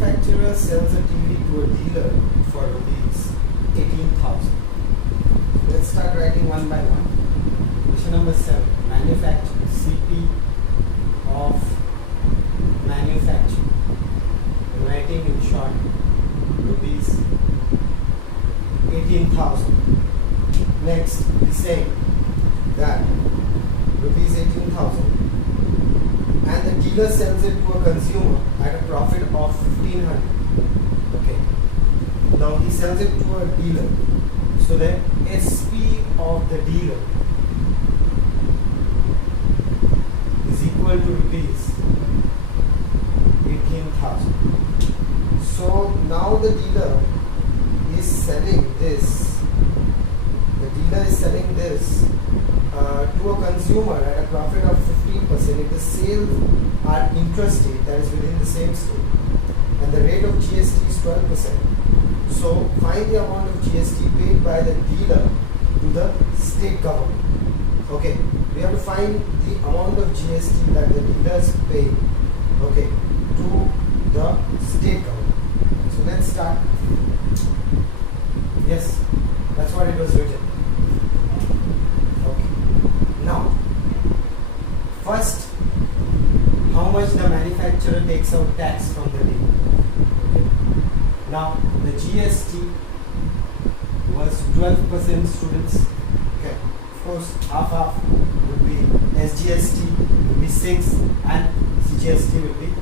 manufacturer sells a TV to a dealer for rupees 18,000. Let's start writing one by one. Question number 7. Manufacturer, CP of manufacture. I'm writing in short rupees 18,000. Next, we say that rupees 18,000 and the dealer sells it to a consumer at a profit of 1,500. Okay. Now he sells it to a dealer. So the SP of the dealer is equal to rupees 18,000. So now the dealer is selling this. The dealer is selling this to a consumer at a profit of 15% if the sales are intrastate, that is within the same state, and the rate of GST is 12%. So find the amount of GST paid by the dealer to the state government. Okay, we have to find the amount of GST that the dealers pay, okay, to the state government. So let's start. Yes, that's what it was written. Now, first, how much the manufacturer takes out tax from the dealer. Okay. Now, the GST was 12%, students. Okay. Of course, half would be SGST will be 6 and CGST will be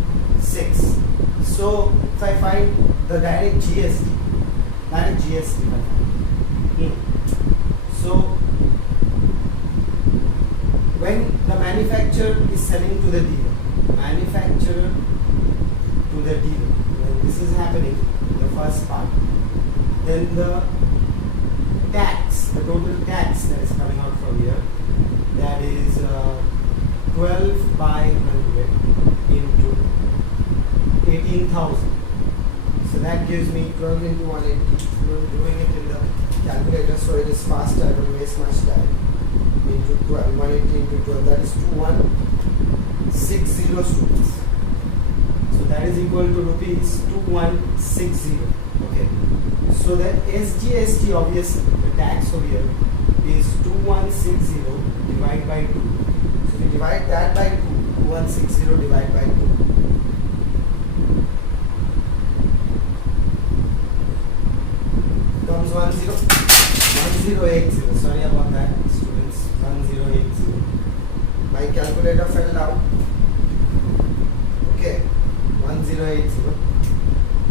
6. So, if I find the direct GST. So, when the manufacturer is selling to the dealer, when this is happening, the first part, then the tax, the total tax that is coming out from here, that is 12 by 100 into 18,000. So that gives me 12 into 180. I'm doing it in the calculator, so it is faster. I don't waste much time. Into 12, 180 into 12, that is 2160 students. So that is equal to rupees 2160. Okay. So the SGST, obviously, the tax over here is 2160 divided by 2. So we divide that by 2. 2160 divided by 2. Comes 1080. Sorry about that, students. 1080. My calculator fell down. Okay, 1080.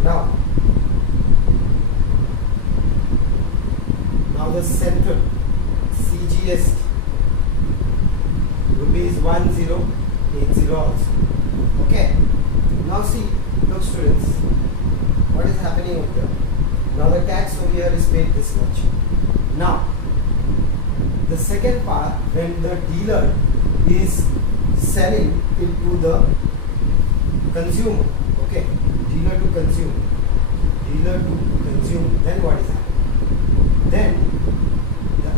Now the center CGST rupees 1080 also. Okay. Now see, look students, what is happening over here? Now the tax over here is paid this much. Now the second part, when the dealer is selling it to the consumer, okay, dealer to consumer, then what is happening? Then the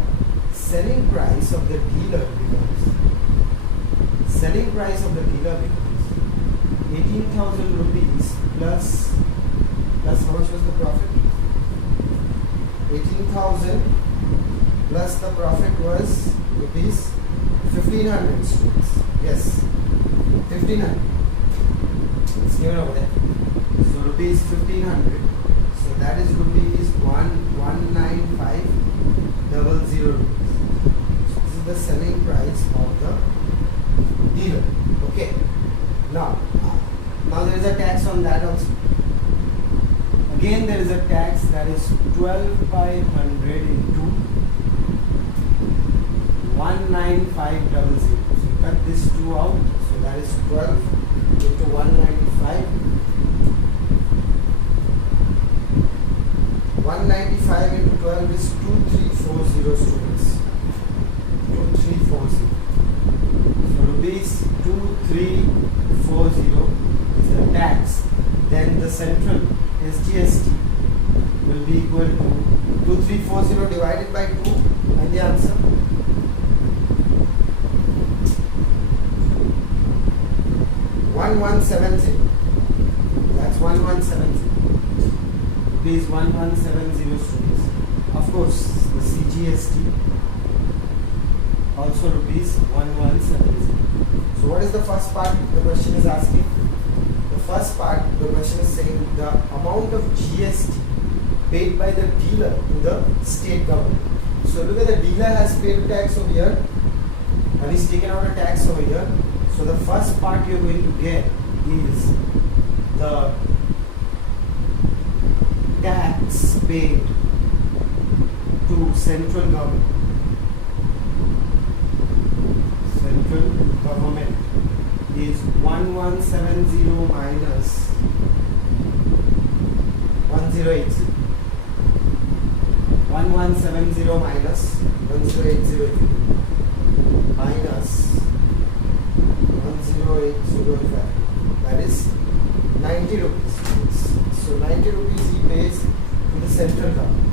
selling price of the dealer becomes 18,000 rupees plus how much was the profit? 18,000 plus the profit was rupees 1,500 students. Yes, 1,500. It's given over there. So rupees 1,500. So that is rupees 195,000 rupees. So this is the selling price of the dealer. Okay. Now there is a tax on that also. Again there is a tax, that is 12 by 100 into 195,000. So you cut this 2 out. So that is 12 into 195. 195 into 12 is 2340 students. 2340. So rupees 2340 is the tax. Then the central SGST will be equal to 2340 divided by 2, and the answer 1170. That's 1170. Rupees 1170 students. Of course, the CGST also rupees 1170. So what is the first part the question is asking? The first part the question is saying the amount of GST paid by the dealer to the state government. So look at the dealer has paid tax over here and he's taken out a tax over here. So the first part you're going to get is the tax paid to central government. Central government is 1170 minus 1080. 1170 minus 1080 minus 1080, that is 90 rupees. So 90 rupees he pays to the central government.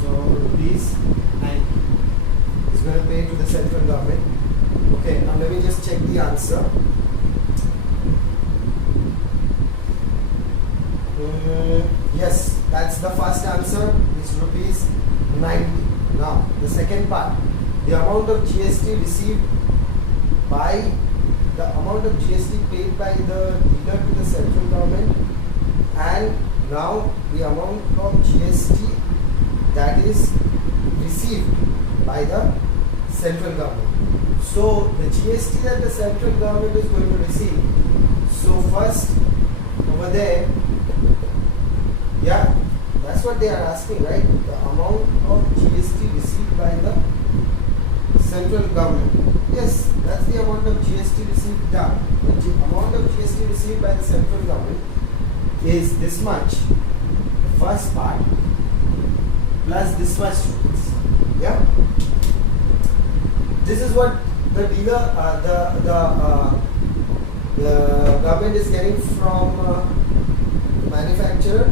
So rupees 90 is going to pay to the central government. Okay, now let me just check the answer. Yes, that's the first answer, is rupees 90. Now the second part, the amount of GST received by the amount of GST paid by the dealer to the central government, and now the amount of GST that is received by the central government. So the GST that the central government is going to receive. So first over there, yeah, that's what they are asking, right? The amount of GST received by the central government. Yes, that's the amount of GST received. The amount of GST received by the central government is this much, the first part, plus this much rupees. Yeah. This is what the dealer, the government is getting from the manufacturer,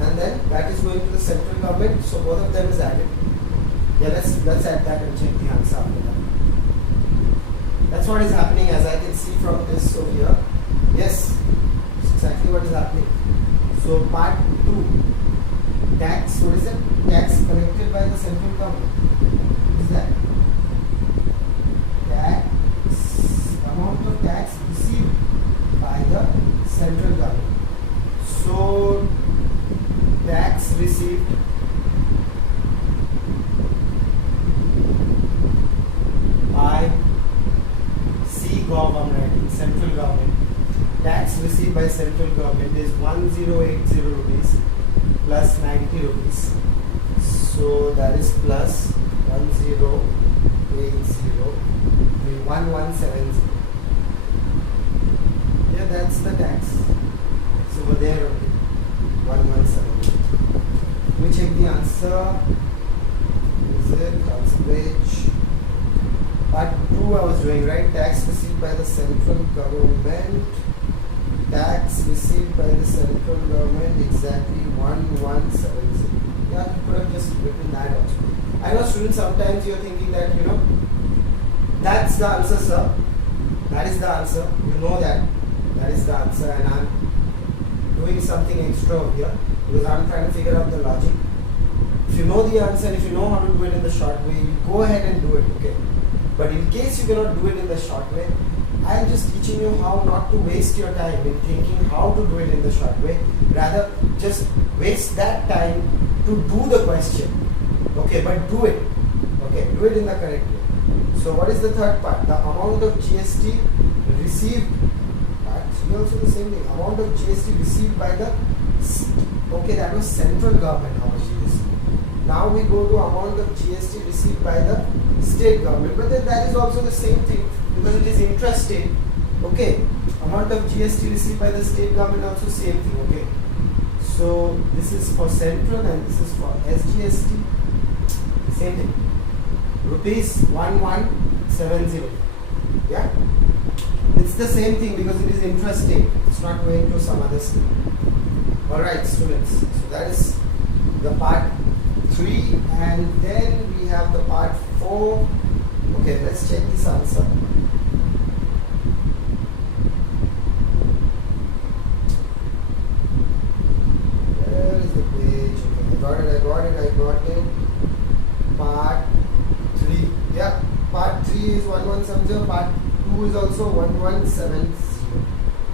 and then that is going to the central government. So both of them is added. Yeah, let's add that and check the answer after that. That's what is happening, as I can see from this over here. Yes, it's exactly what is happening. So part 2, tax. What is it? Tax collected by the central government. What is that? Tax, amount of tax received by the central government. So tax received by government, central government. Tax received by central government is 1080 rupees plus 90 rupees. So that is plus 1170. Yeah, that's the tax. So over there 1170. Let me check the answer. Is it answer page? Part 2 I was doing, right? Tax received by the central government. Tax received by the central government, exactly 1170. Yeah, you could have just written that also. I know students, sometimes you are thinking that, that's the answer, sir. That is the answer. You know that. That is the answer, and I'm doing something extra over here because I'm trying to figure out the logic. If you know the answer, and if you know how to do it in the short way, you go ahead and do it, okay? But in case you cannot do it in the short way, I am just teaching you how not to waste your time in thinking how to do it in the short way. Rather, just waste that time to do the question. Okay, but do it. Okay, do it in the correct way. So what is the third part? The amount of GST received. Actually also the same thing. Amount of GST received by the, okay, that was central government, how much GST. Now we go to amount of GST received by the state government, but then that is also the same thing because it is intrastate. Okay, amount of GST received by the state government also same thing. Okay, so this is for central and this is for SGST. Same thing. Rupees 1170. Yeah, it's the same thing because it is intrastate. It's not going to some other state. All right, students. So that is the part 3, and then we have the part 4. Okay, let's check this answer. 1170.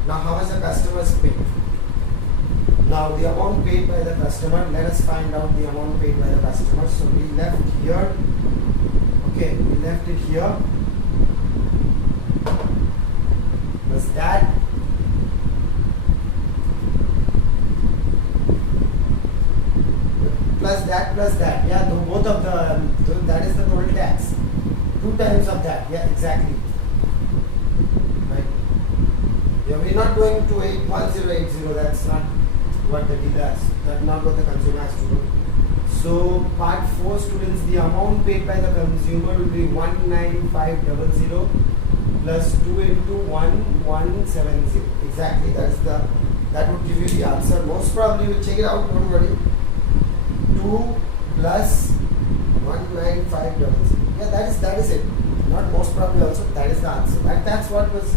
Now how much the customers paid? Now the amount paid by the customer, let us find out the amount paid by the customer. So we left here, okay, we left it here, plus that, plus that, yeah, both of the, that is the total tax, 2 times of that, yeah, exactly, right, yeah, we're not going to 1080, that's not what the dealer has, that's not what the consumer has to do. So part 4 students, the amount paid by the consumer will be 19500 plus 2 into 1170, exactly, that would give you the answer. Most probably we'll check it out, don't worry. 2 plus 19500. Yeah, that is it. Not most probably also, that is the answer. That's what was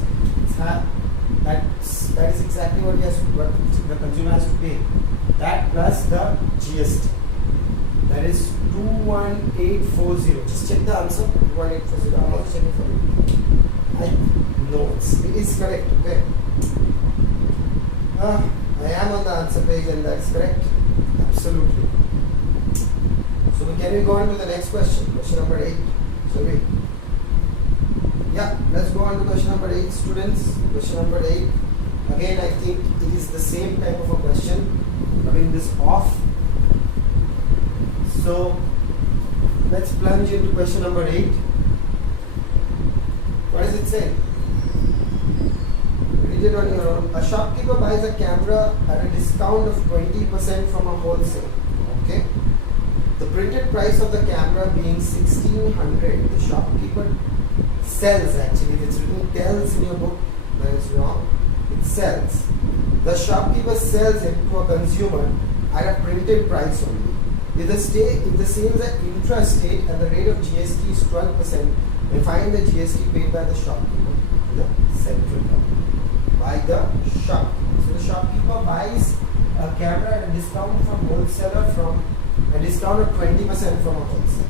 that is exactly what the consumer has to pay. That plus the GST. That is 21840. Just check the answer. 21840. I'm also checking for you. No, it is correct. Okay. I am on the answer page and that's correct. Absolutely. So can we go on to the next question? Question number 8. Shall we? Yeah, let's go on to question number 8, students. Question number 8. Again, I think it is the same type of a question. Rubbing this off. So let's plunge into question number 8. What does it say? Read it on your own. A shopkeeper buys a camera at a discount of 20% from a wholesale. Okay. The printed price of the camera being 1600, the shopkeeper sells, actually it's written tells in your book, that is wrong, it sells. The shopkeeper sells it to a consumer at a printed price only. If the sales are intra-state and the rate of GST is 12%, then find the GST paid by the shopkeeper in the central government. By the shopkeeper. So the shopkeeper buys a camera at a discount from wholesaler from a discount of 20% from a wholesaler.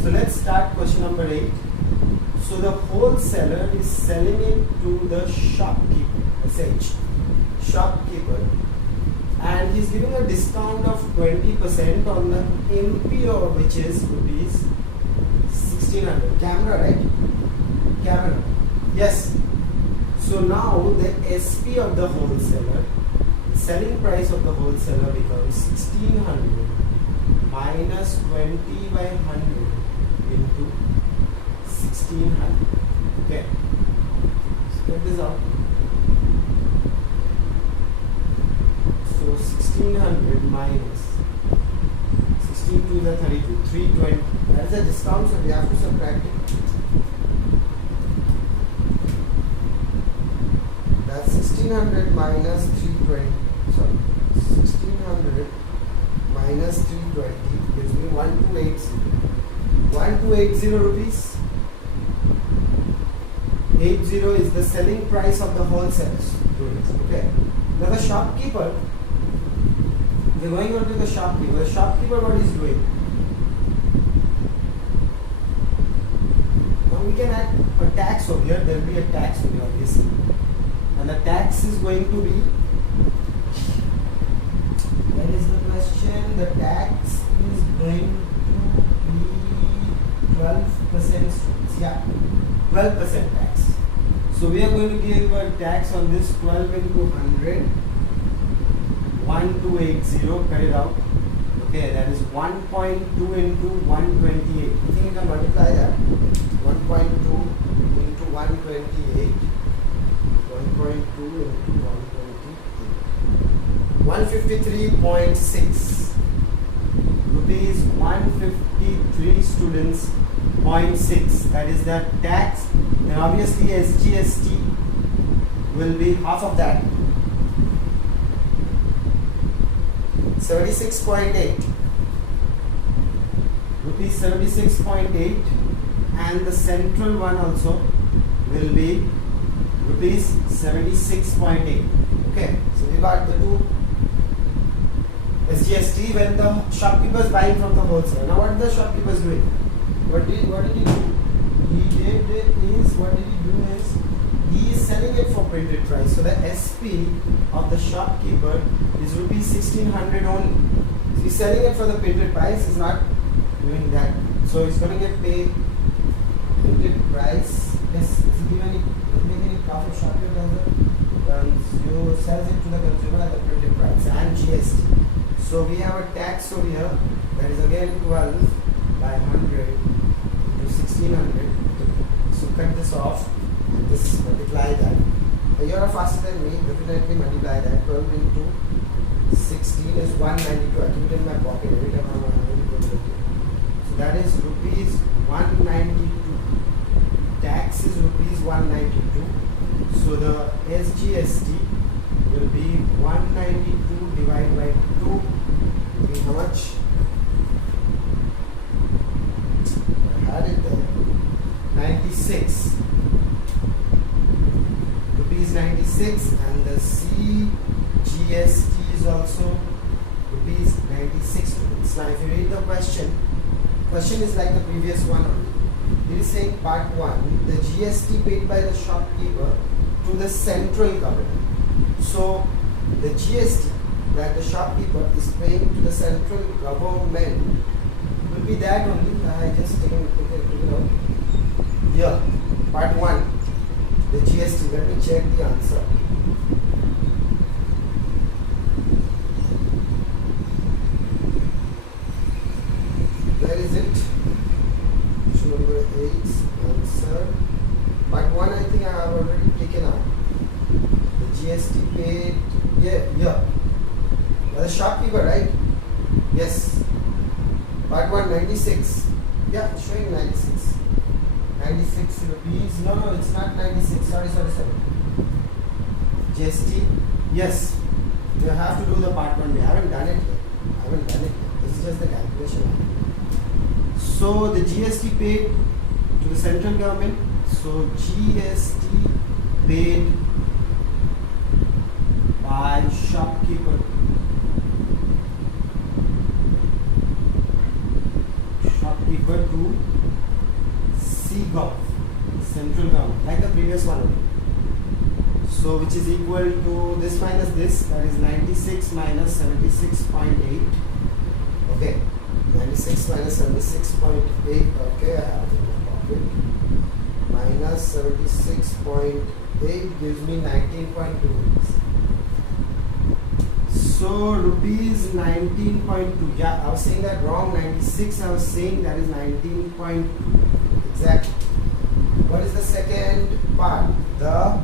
So let's start question number 8. So the wholesaler is selling it to the shopkeeper, SH, shopkeeper, and he's giving a discount of 20% on the MPO, which is rupees 1600. Camera, right? Camera. Yes. So now the SP of the wholesaler, the selling price of the wholesaler becomes 1600 minus 20 by 100 into 1600. Okay. Let's get this out. So 1600 minus 16 to the 32, 320. That is a discount, so we have to subtract it. That's 1600 minus 320. Sorry, 1600 minus 320 gives me 1280. 1280 rupees. 80 is the selling price of the wholesalers. Okay. Now the shopkeeper, we're going on to the shopkeeper. The shopkeeper, what is doing? Now we can add a tax over here. There will be a tax over here, obviously. And the tax is going to be, that is the question, the tax is going to be 12%. Yeah, 12% tax. So we are going to give a tax on this 12 into 100, 1280, cut it out. Okay, that is 1.2 into 128. You think you can multiply that? 1.2 into 128. 1.2 into 128. 153.6 rupees. 153 students. 0.6, that is the tax, and obviously SGST will be half of that, 76.8 rupees, 76.8, and the central one also will be rupees 76.8. Okay, so we got the two SGST when the shopkeeper is buying from the wholesaler. Now what the shopkeeper is doing? What did he do? What did he do is he is selling it for printed price. So the SP of the shopkeeper is rupees 1600 only. So he's selling it for the printed price. He's not doing that. So he's going to get paid printed price. Yes, is he given any profit shopkeeper? You sells it to the consumer at the printed price and GST. So we have a tax over here that is again 12 by 100 to 1600. So cut this off and this multiply that. You are faster than me, definitely multiply that. 12 into 16 is 192. I keep it in my pocket every time I'm going to. So that is rupees 192. Tax is rupees 192. So the SGST will be 192 divided by 2. Okay, how much? I had it there. 96. Rupees 96, and the CGST is also rupees 96. Now if you read the question is like the previous one only. It is saying part 1, the GST paid by the shopkeeper to the central government. So the GST that the shopkeeper is paying to the central government will be that only. I just took it out. Here, part 1, the GST. Let me check the answer. Where is it? Question number 8, answer. Part 1, I think I have already taken out. The GST paid, yeah. The shopkeeper, right? Yes. Part 1, 96. Yeah, it's showing 96. 96 rupees. No, it's not 96. Sorry. GST. Yes. You have to do the part 1. We haven't done it yet. This is just the calculation. So the GST paid to the central government. So GST paid by shopkeeper. Shopkeeper to CGov, central government, like the previous one only. So which is equal to this minus this, that is 96 minus 76.8. Okay, 96 minus 76.8. Okay, I have it in my pocket. Minus 76.8 gives me 19.2 rupees. So rupees 19.2. Yeah, I was saying that wrong. 96. I was saying that is 19.2. Exactly. What is the second part? The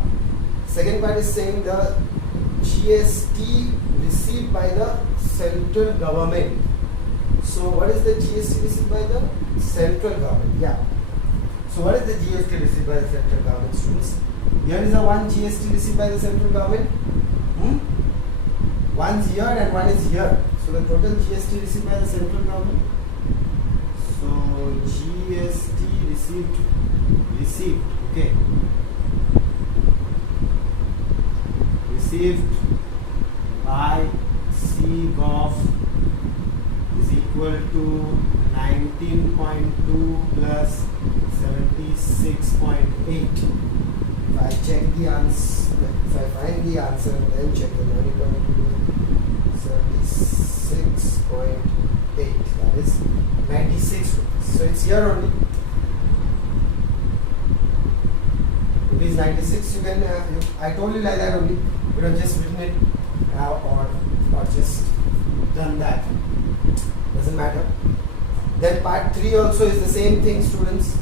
second part is saying the GST received by the central government. So what is the GST received by the central government? Yeah. So what is the GST received by the central government, students? Here is the one GST received by the central government. One's here and one is here. So the total GST received by the central government. So GST received. Okay. Received by CGov is equal to 19.2 plus 76.8. If I check the answer, if I find the answer and then check the 90.2, 76.8, that is 96 rupees. So it's here only. Rupees 96. You can. I told you like that only. You have just written it or just done that. Doesn't matter. Then part 3 also is the same thing, students.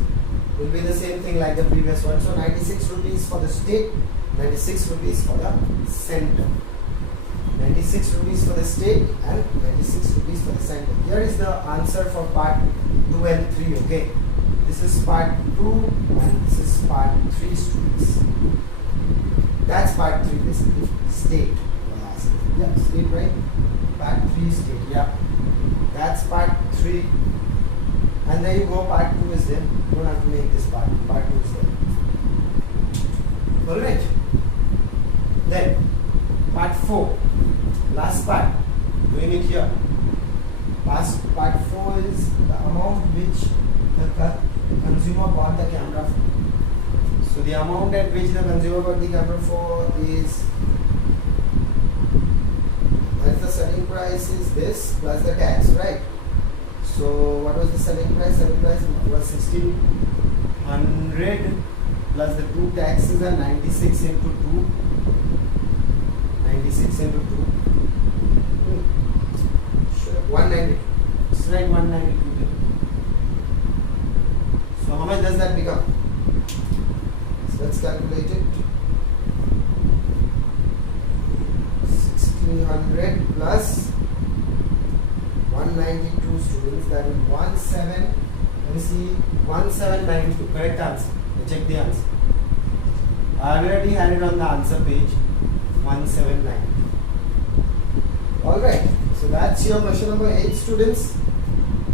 Will be the same thing like the previous one. So 96 rupees for the state, 96 rupees for the center. 96 rupees for the state and 96 rupees for the center. Here is the answer for part 2 and 3. Okay. This is part 2 and this is part 3, students. That's part 3 basically. State. Yeah, state, right? Part 3 state. Yeah. That's part 3. And there you go, part 2 is there. You don't have to make this part. Part 2 is there. Alright. Then, part 4. Last part. Doing it here. Part 4 is the amount which the consumer bought the camera for. So the amount at which the consumer bought the camera for is, that's the selling price is this plus the tax, right? So what was the selling price? Selling price was 1600 plus the two taxes are 96 into 2. 96 into 2. Sure. 192. Just write 192 there. So how much does that become? So let's calculate it. 1600 plus 192 students, that is 1792. Correct answer. Check the answer. I already had it on the answer page. 179. Alright, so that's your question number 8, students.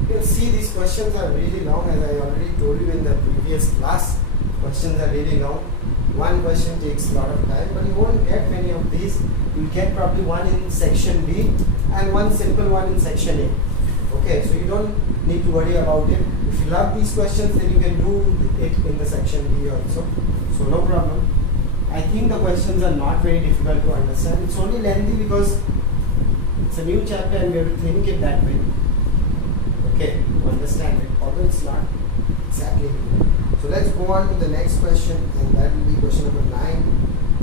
You can see these questions are really long, as I already told you in the previous class. Questions are really long. One question takes a lot of time, but you won't get many of these. You'll get probably one in section B and one simple one in section A. Okay, so you don't need to worry about it. If you love these questions, then you can do it in the section B also. So no problem. I think the questions are not very difficult to understand. It's only lengthy because it's a new chapter and we have to think it that way. Okay, to understand it, although it's not exactly new. So let's go on to the next question, and that will be question number 9,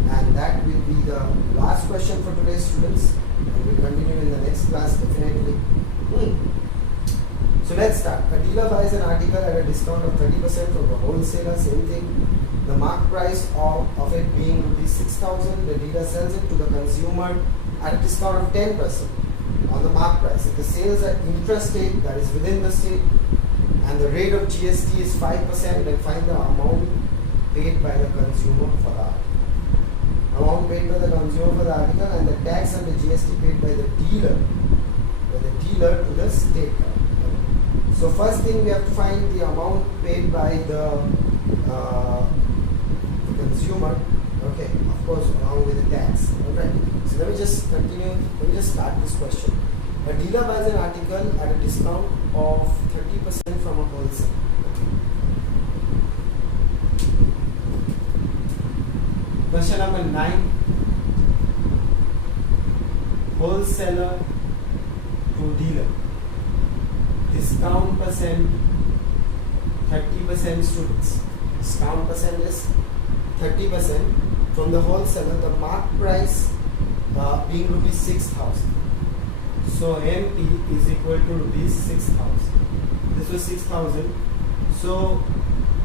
and that will be the last question for today's students, and we'll continue in the next class definitely. So let's start. A dealer buys an article at a discount of 30% from the wholesaler, same thing. The mark price of it being rupees 6,000, the dealer sells it to the consumer at a discount of 10% on the mark price. If the sales are intrastate, that is within the state, and the rate of GST is 5%, then find the amount paid by the consumer for the article. Amount paid by the consumer for the article and the tax and the GST paid by the dealer to the state government. So first thing we have to find the amount paid by the consumer, okay, of course along with the tax. Alright, so let me just continue, let me just start this question. A dealer buys an article at a discount of 30% from a wholesaler. Question number 9. Wholesaler to dealer. Discount percent 30%, students. Discount percent is 30% from the wholesaler. The mark price being rupees 6,000. So MP is equal to rupees 6,000. This was 6,000. So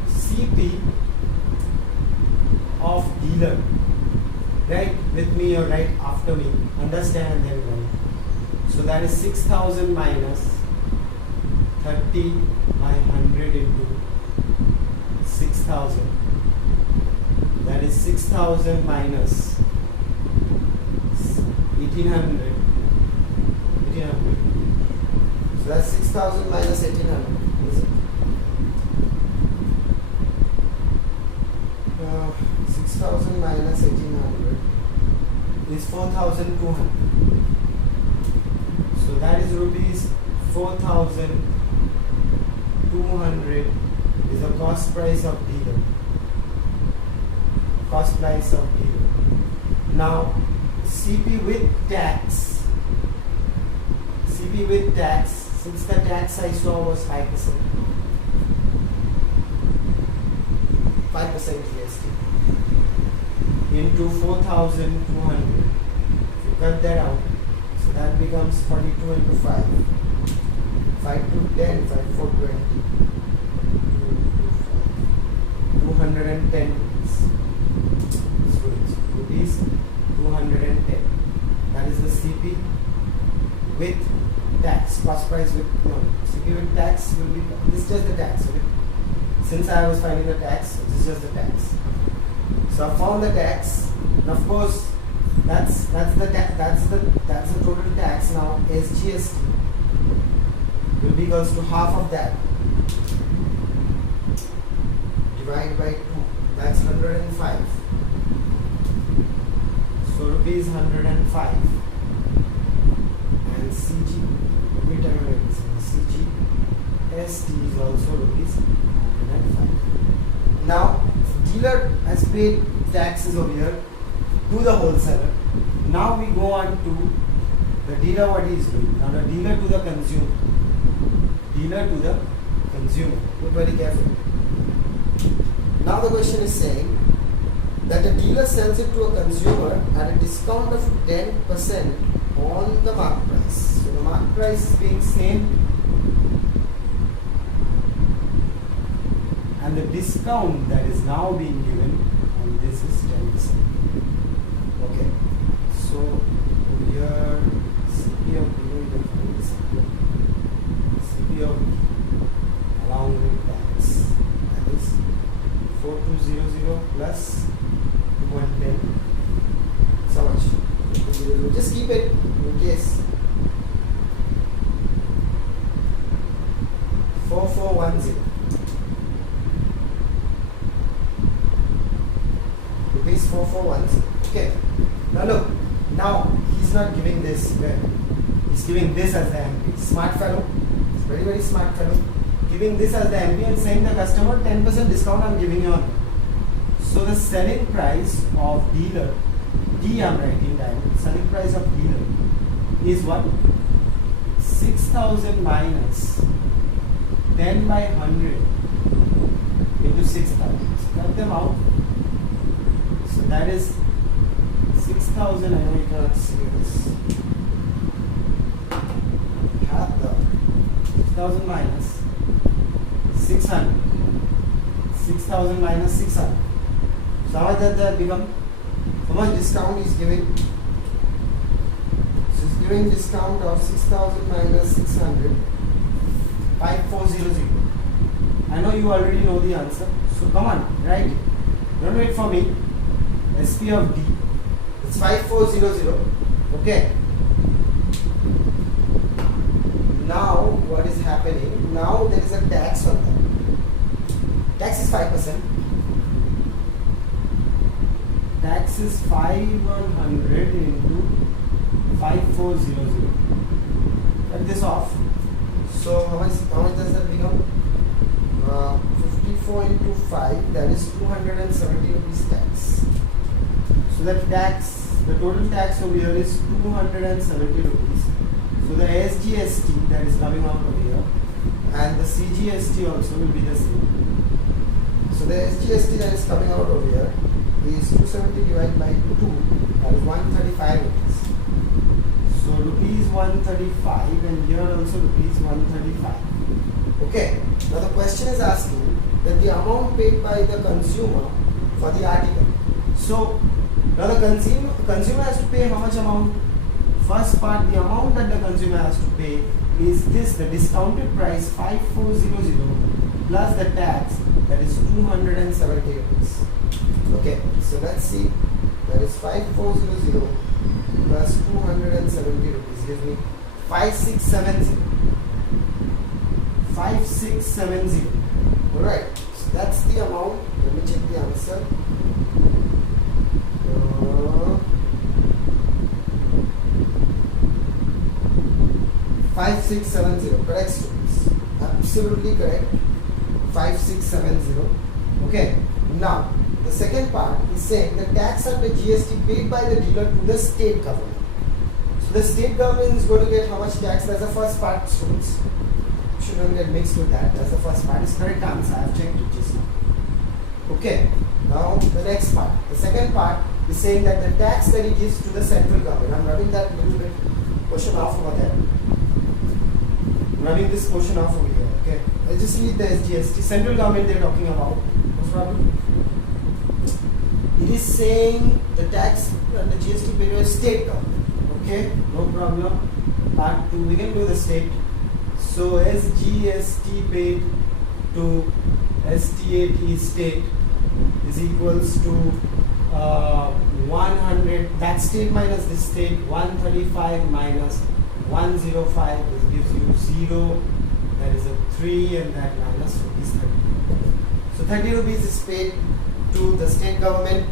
CP of dealer, right with me or right after me, understand and then write. So that is 6,000 minus 30 by 100 into 6,000. That is 6,000 minus 1,800. So that's 6,000 minus 1,800. Is it? 6,000 minus 1,800 is 4,200. So that is rupees 4,200 is the cost price of dealer. Cost price of dealer. Now CP with tax. CP with tax, since the tax I saw was 5%. 5% GST into 4,200. If you cut that out, so that becomes 42 into 5. 5 to 10, 5 4 20. 210 rupees. 210. That is the CP with tax. Cost price with CP with tax will be, this is just the tax. Okay? Since I was finding the tax, this is just the tax. So I found the tax, and of course that's the total tax. Now SGST will be equals to half of that. Divide by 2. That's 105. So rupees 105. And CG, CGST is also rupees 105. Now dealer has paid taxes over here to the wholesaler. Now we go on to the dealer, what he is doing. Now the dealer to the consumer. Dealer to the consumer. Look very carefully. Now the question is saying that the dealer sells it to a consumer at a discount of 10% on the market price. So the market price is being same, and the discount that is now being given on this is 10%. Okay. So over here CP of D, CP of D along with tax, that is 4200 plus 210. So much. Just keep it in case. 4410 rupees 4410. Okay. Now look. Now he's not giving this. He's giving this as the MP. Smart fellow. Very very smart fellow. Giving this as the MP and saying the customer 10% discount I'm giving you on. So the selling price of dealer, D I'm writing down, selling price of dealer is what? 6,000 minus 10 by 100 into 6,000. So cut them out. So that is 6,000. I know you cannot see this. Have the 6,000 minus 600. 6,000 minus 600. So how much does that become? How much discount is giving? So it's giving discount of 6,000 minus 600, 5400. I know you already know the answer. So come on, write it. Don't wait for me. SP of D. It's 5400. Okay. Now what is happening? Now there is a tax on that. Tax is 5%. Tax is 5100 into 5400. Cut this off. So how much does that become? 54 into 5, that is 270 rupees tax. So the tax, the total tax over here is 270 rupees. So the SGST that is coming out over here and the CGST also will be the same. So the SGST that is coming out over here is 270 divided by 2, that is 135 rupees. So rupees 135 and here also rupees 135. Okay. Now the question is asking that the amount paid by the consumer for the article. So now the consumer has to pay how much amount? First part, the amount that the consumer has to pay is this, the discounted price 5400 plus the tax, that is 270 rupees. Okay, so let's see, that is 5400 plus 270 rupees gives me 5670. 5670. Alright, so that's the amount. Let me check the answer. 5670. Correct, students. Absolutely correct. 5670. Okay. Now, the second part is saying the tax and the GST paid by the dealer to the state government. So the state government is going to get how much tax? That's the first part, students. Shouldn't get mixed with that. That's the first part. Is correct answer. I have checked it just now. Okay. Now the next part. The second part is saying that the tax that he gives to the central government. I'm rubbing that little bit portion off over there. I'm rubbing this portion off over here. Okay. I'll just read the SGST. Central government they're talking about. What's problem? It is saying the tax and the GST paid by state government. Okay. No problem. Part 2. We can do the state. So SGST paid to STAT state is equals to 100, that state minus this state, 135 minus 105, this gives you 0, that is a 3, and that minus rupees 30. So 30 rupees is paid to the state government.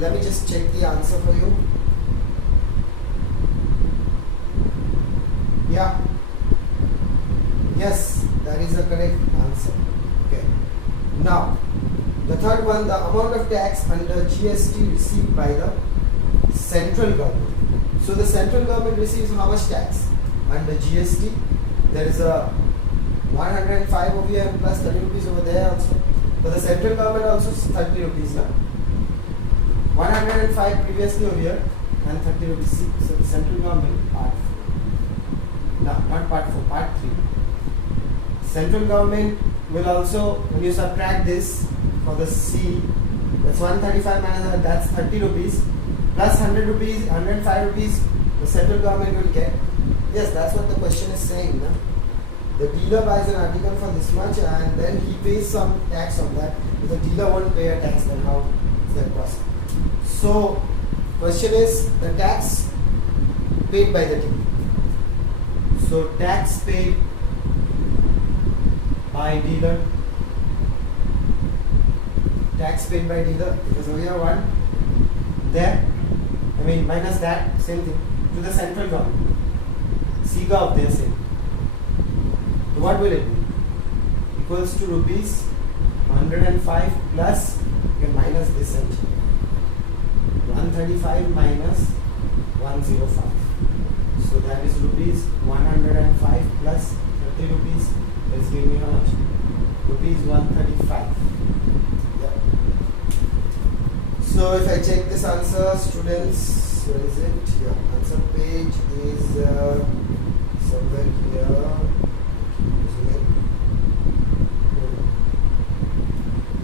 Let me just check the answer for you. Yeah. Yes, that is the correct answer. Okay. Now, The third one, the amount of tax under GST received by the central government. So the central government receives how much tax? Under GST, there is a 105 over here plus 30 rupees over there also. But the central government also 30 rupees now. 105 previously over here and 30 rupees. So the central government part 4. No, not part 4, part 3. Central government will also, when you subtract this for the C, that's 135 minus that's 30 rupees plus 100 rupees, 105 rupees the central government will get. Yes, that's what the question is saying. No? The dealer buys an article for this much and then he pays some tax on that. If the dealer won't pay a tax, then how is that possible? So, question is the tax paid by the dealer. So, tax paid by dealer. Tax paid by dealer, because over here one, there, I mean minus that, same thing, to the central government. C out there, same. So what will it be? Equals to rupees 105 plus, you can minus this and 135 minus 105. So that is rupees 105 plus 30 rupees. Let's give me how much? Rupees 135. Yeah. So if I check this answer, students, where is it? Yeah, answer page is somewhere here.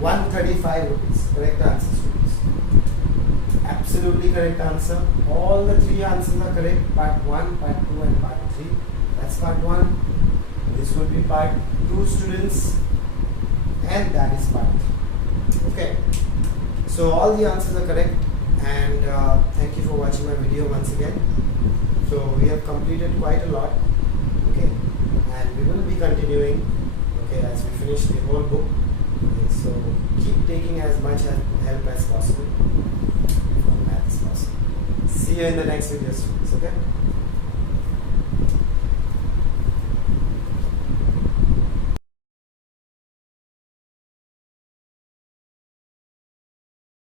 135 rupees. Correct answer, students. Absolutely correct answer. All the three answers are correct. Part 1, part 2 and part 3. That's part 1. This would be part 2, students. And that is part 3. Okay. So all the answers are correct. And thank you for watching my video once again. So we have completed quite a lot. Okay. And we will be continuing. Okay, as we finish the whole book. Okay, so keep taking as much help as possible from math as possible. See you in the next video, students. Okay.